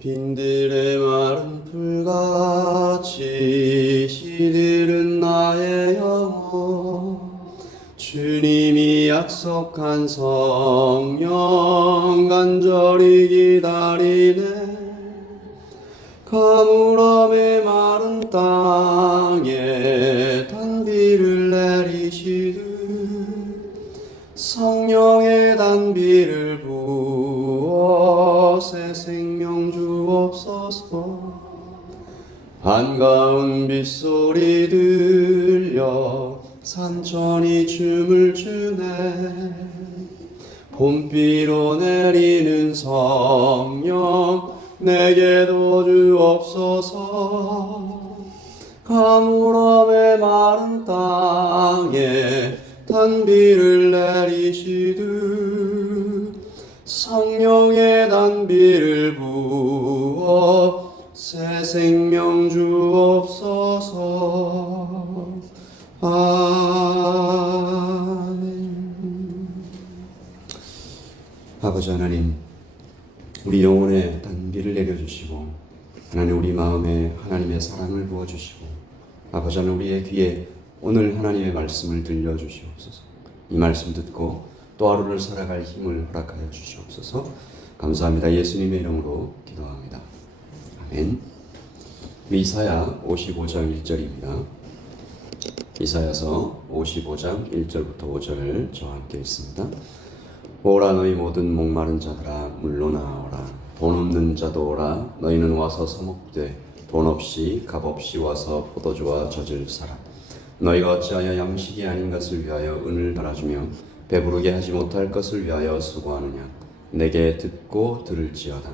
빈들의 마른 풀같이 시들은 나의 영혼, 주님이 약속한 성령 간절히 기다리네. 가물함의 마른 땅에 단비를 내리시듯 성령의 단비를 부어 새 생명 주옵소서. 한가운 빗소리 들려 산천이 춤을 추네. 봄비로 내리는 성령 내게도 주옵소서. 가물함의 마른 땅에 단비를 내리시듯 성령의 단비를 부어 새 생명 주옵소서. 아멘. 아버지 하나님, 우리 영혼에 단비를 내려주시고 하나님 우리 마음에 하나님의 사랑을 부어주시고 아버지 하나님 우리의 귀에 오늘 하나님의 말씀을 들려주시옵소서. 이 말씀 듣고 또 하루를 살아갈 힘을 허락하여 주시옵소서. 감사합니다. 예수님의 이름으로 기도합니다. 아멘. 이사야 55장 1절입니다. 이사야서 55장 1절부터 5절 저와 함께 읽습니다. 오라 너희 모든 목마른 자들아 물로 나오라. 돈 없는 자도 오라. 너희는 와서 서먹되 돈 없이 값 없이 와서 포도주와 젖을 사라. 너희가 어찌하여 양식이 아닌 것을 위하여 은을 달아주며 배부르게 하지 못할 것을 위하여 수고하느냐. 내게 듣고 들을지어다.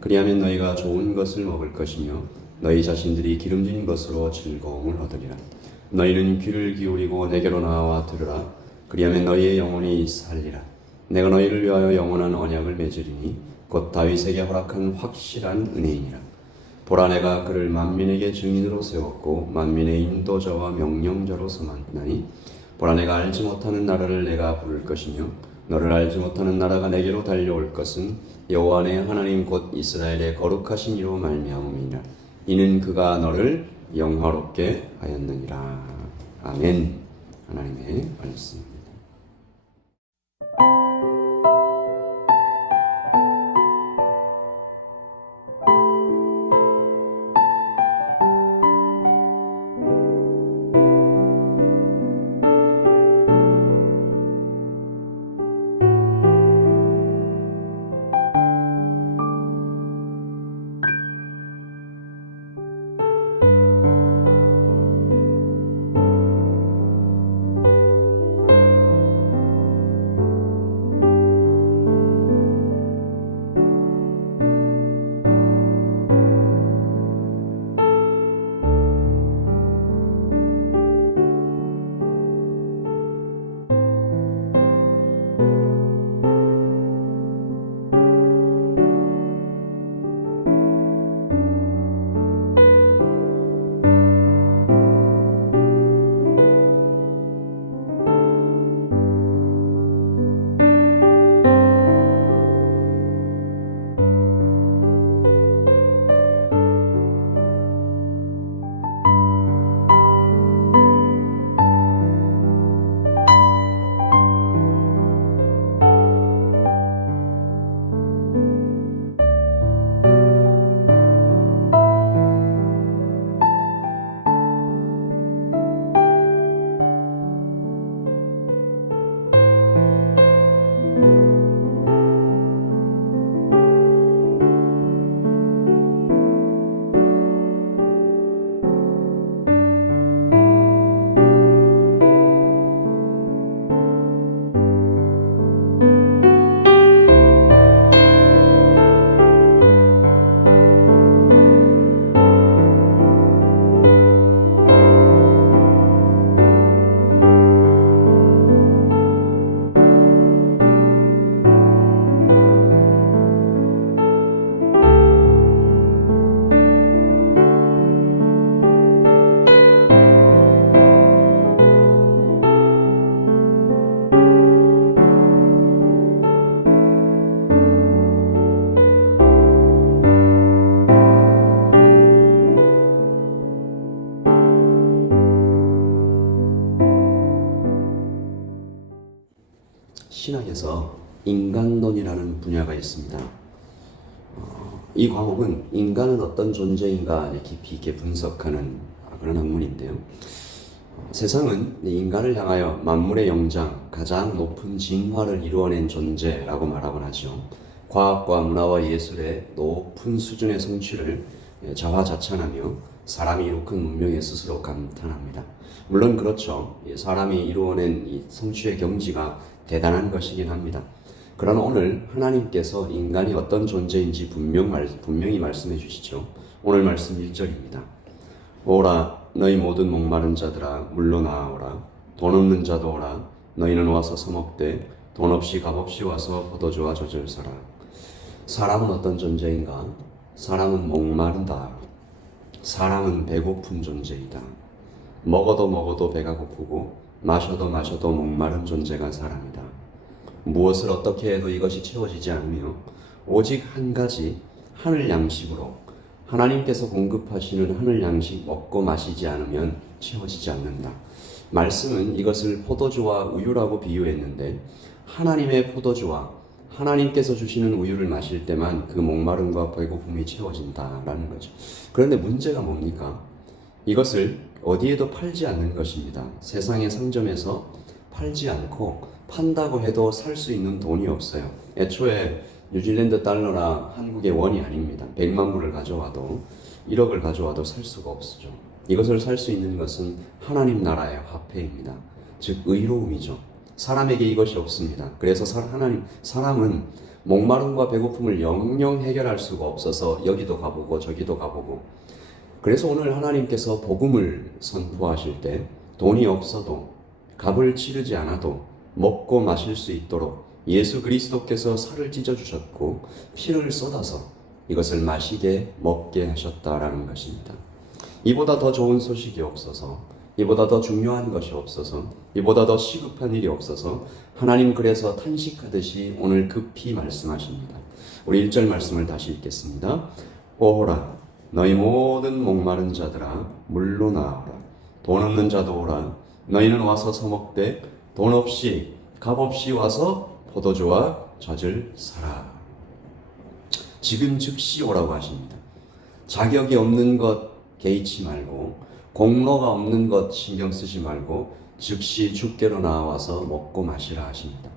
그리하면 너희가 좋은 것을 먹을 것이며 너희 자신들이 기름진 것으로 즐거움을 얻으리라. 너희는 귀를 기울이고 내게로 나와 들으라. 그리하면 너희의 영혼이 살리라. 내가 너희를 위하여 영원한 언약을 맺으리니 곧 다윗에게 허락한 확실한 은혜이니라. 보라 내가 그를 만민에게 증인으로 세웠고 만민의 인도자와 명령자로 삼았나니 보라 내가 알지 못하는 나라를 내가 부를 것이며 너를 알지 못하는 나라가 내게로 달려올 것은 여호와 내 하나님 곧 이스라엘의 거룩하신 이로 말미암음이니라. 이는 그가 너를 영화롭게 하였느니라. 아멘. 하나님의 말씀. 과목에서 인간론이라는 분야가 있습니다. 이 과목은 인간은 어떤 존재인가 깊이 있게 분석하는 그런 학문인데요. 세상은 인간을 향하여 만물의 영장, 가장 높은 진화를 이루어낸 존재라고 말하곤 하죠. 과학과 문화와 예술의 높은 수준의 성취를 자화자찬하며 사람이 일으킨 문명에 스스로 감탄합니다. 물론 그렇죠. 사람이 이루어낸 이 성취의 경지가 대단한 것이긴 합니다. 그러나 오늘 하나님께서 인간이 어떤 존재인지 분명히 말씀해 주시죠. 오늘 말씀 1절입니다. 오라 너희 모든 목마른 자들아 물러나오라. 돈 없는 자도 오라. 너희는 와서 서먹되 돈 없이 값없이 와서 포도주와 젖을 사라. 사람은 어떤 존재인가? 사람은 목마른다. 사람은 배고픈 존재이다. 먹어도 먹어도 배가 고프고 마셔도 마셔도 목마른 존재가 사람이다. 무엇을 어떻게 해도 이것이 채워지지 않으며 오직 한 가지 하늘 양식으로 하나님께서 공급하시는 하늘 양식 먹고 마시지 않으면 채워지지 않는다. 말씀은 이것을 포도주와 우유라고 비유했는데 하나님의 포도주와 하나님께서 주시는 우유를 마실 때만 그 목마름과 배고픔이 채워진다라는 거죠. 그런데 문제가 뭡니까? 이것을 어디에도 팔지 않는 것입니다. 세상의 상점에서 팔지 않고 판다고 해도 살 수 있는 돈이 없어요. 애초에 뉴질랜드 달러나 한국의 원이 아닙니다. 100만 불을 가져와도 1억을 가져와도 살 수가 없죠. 이것을 살 수 있는 것은 하나님 나라의 화폐입니다. 즉 의로움이죠. 사람에게 이것이 없습니다. 그래서 사람은 목마름과 배고픔을 영영 해결할 수가 없어서 여기도 가보고 저기도 가보고. 그래서 오늘 하나님께서 복음을 선포하실 때 돈이 없어도 값을 치르지 않아도 먹고 마실 수 있도록 예수 그리스도께서 살을 찢어주셨고 피를 쏟아서 이것을 마시게 먹게 하셨다라는 것입니다. 이보다 더 좋은 소식이 없어서, 이보다 더 중요한 것이 없어서, 이보다 더 시급한 일이 없어서 하나님 그래서 탄식하듯이 오늘 급히 말씀하십니다. 우리 1절 말씀을 다시 읽겠습니다. 오라 너희 모든 목마른 자들아 물로 나와라. 돈 없는 자도 오라. 너희는 와서 서먹되 돈 없이 값없이 와서 포도주와 젖을 사라. 지금 즉시 오라고 하십니다. 자격이 없는 것 개의치 말고 공로가 없는 것 신경 쓰지 말고 즉시 주께로 나와서 먹고 마시라 하십니다.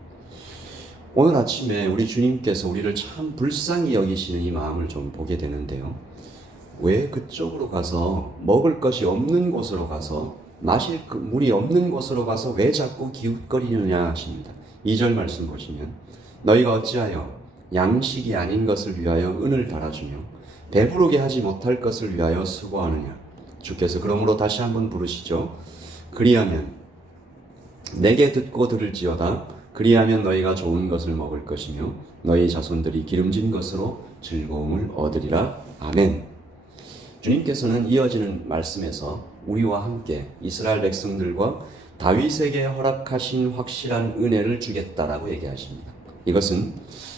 오늘 아침에 우리 주님께서 우리를 참 불쌍히 여기시는 이 마음을 좀 보게 되는데요. 왜 그쪽으로 가서 먹을 것이 없는 곳으로 가서 마실 물이 없는 곳으로 가서 왜 자꾸 기웃거리느냐 하십니다. 2절 말씀 보시면 너희가 어찌하여 양식이 아닌 것을 위하여 은을 달아주며 배부르게 하지 못할 것을 위하여 수고하느냐. 주께서 그러므로 다시 한번 부르시죠. 그리하면 내게 듣고 들을지어다. 그리하면 너희가 좋은 것을 먹을 것이며 너희 자손들이 기름진 것으로 즐거움을 얻으리라. 아멘. 주님께서는 이어지는 말씀에서 우리와 함께 이스라엘 백성들과 다윗에게 허락하신 확실한 은혜를 주겠다라고 얘기하십니다. 이것은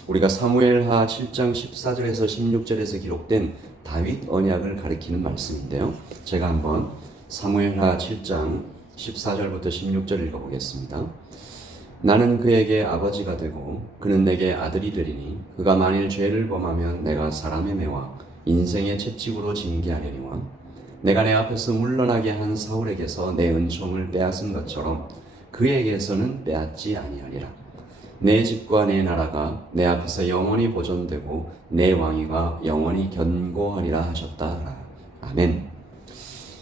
우리가 사무엘하 7장 14절에서 16절에서 기록된 다윗 언약을 가리키는 말씀인데요. 제가 한번 사무엘하 7장 14절부터 16절 읽어보겠습니다. 나는 그에게 아버지가 되고 그는 내게 아들이 되리니 그가 만일 죄를 범하면 내가 사람의 매와 인생의 채찍으로 징계하려니와 내가 내 앞에서 물러나게 한 사울에게서 내 은총을 빼앗은 것처럼 그에게서는 빼앗지 아니하리라. 내 집과 내 나라가 내 앞에서 영원히 보존되고 내 왕위가 영원히 견고하리라 하셨다. 아멘.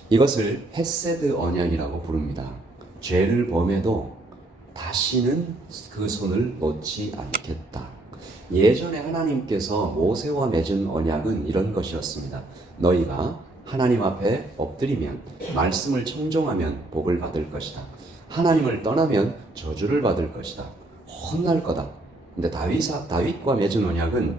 이것을 헤세드 언약이라고 부릅니다. 죄를 범해도 다시는 그 손을 놓지 않겠다. 예전에 하나님께서 모세와 맺은 언약은 이런 것이었습니다. 너희가 하나님 앞에 엎드리면 말씀을 청종하면 복을 받을 것이다. 하나님을 떠나면 저주를 받을 것이다. 혼날 거다. 근데 다윗과 맺은 언약은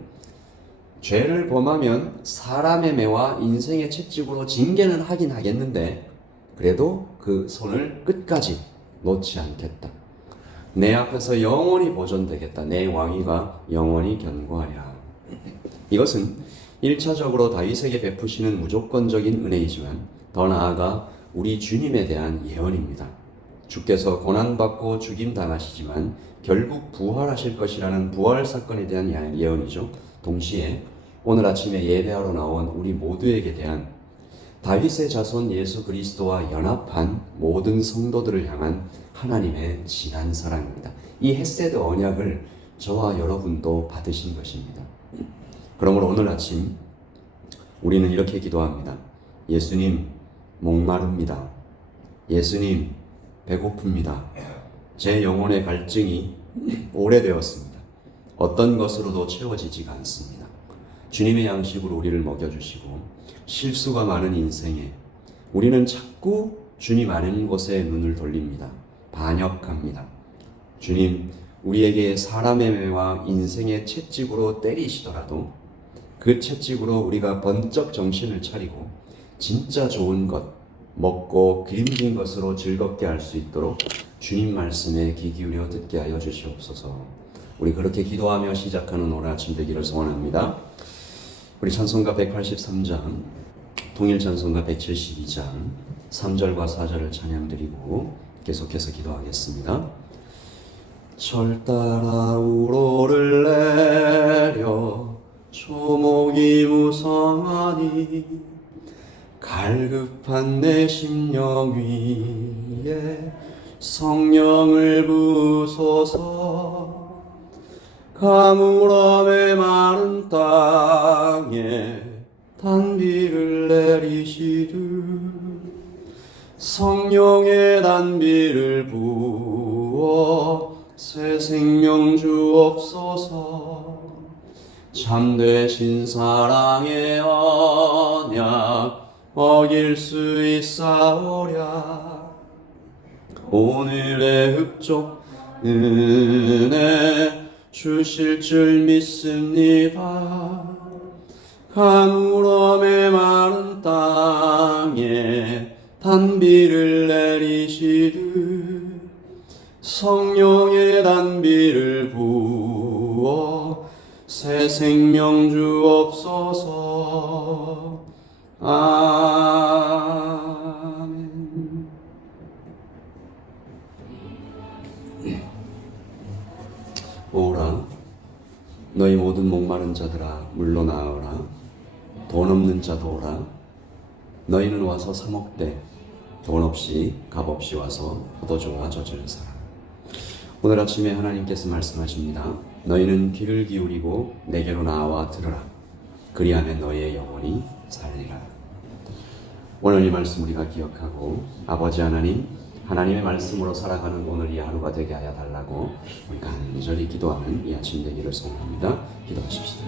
죄를 범하면 사람의 매와 인생의 채찍으로 징계는 하긴 하겠는데 그래도 그 손을 끝까지 놓지 않겠다. 내 앞에서 영원히 보존되겠다. 내 왕위가 영원히 견고하리라. 이것은 1차적으로 다윗에게 베푸시는 무조건적인 은혜이지만 더 나아가 우리 주님에 대한 예언입니다. 주께서 고난받고 죽임당하시지만 결국 부활하실 것이라는 부활 사건에 대한 예언이죠. 동시에 오늘 아침에 예배하러 나온 우리 모두에게 대한 다윗의 자손 예수 그리스도와 연합한 모든 성도들을 향한 하나님의 진한 사랑입니다. 이 헤세드 언약을 저와 여러분도 받으신 것입니다. 그러므로 오늘 아침 우리는 이렇게 기도합니다. 예수님, 목마릅니다. 예수님, 배고픕니다. 제 영혼의 갈증이 오래되었습니다. 어떤 것으로도 채워지지가 않습니다. 주님의 양식으로 우리를 먹여주시고 실수가 많은 인생에 우리는 자꾸 주님 아는 곳에 눈을 돌립니다. 반역합니다. 주님, 우리에게 사람의 매와 인생의 채찍으로 때리시더라도 그 채찍으로 우리가 번쩍 정신을 차리고 진짜 좋은 것, 먹고 기름진 것으로 즐겁게 할 수 있도록 주님 말씀에 귀 기울여 듣게 하여 주시옵소서. 우리 그렇게 기도하며 시작하는 오늘 아침 되기를 소원합니다. 우리 찬송가 183장, 통일 찬송가 172장 3절과 4절을 찬양드리고 계속해서 기도하겠습니다. 철 따라 우로를 내려 초목이 무성하니 갈급한 내 심령 위에 성령을 부소서. 가물어 메마른 땅에 단비를 내리시듯 성령의 단비를 부어 새 생명 주옵소서. 참되신 사랑의 언약 어길 수 있사오랴. 오늘의 흡족 은혜 주실 줄 믿습니다. 가물어 메마른 땅에 단비를 내리시듯 성령의 단비를 부어 새 생명 주옵소서. 아멘. 오라 너희 모든 목마른 자들아 물러 나오라. 돈 없는 자도 오라. 너희는 와서 사 먹되 돈 없이 값 없이 와서 포도주와 젖을 사라. 오늘 아침에 하나님께서 말씀하십니다. 너희는 귀를 기울이고 내게로 나와 들으라. 그리하면 너희의 영혼이 살리라. 오늘 이 말씀 우리가 기억하고 아버지 하나님, 하나님의 말씀으로 살아가는 오늘 이 하루가 되게 하여 달라고 우리 간절히 기도하는 이 아침 되기를 소원합니다. 기도하십시다.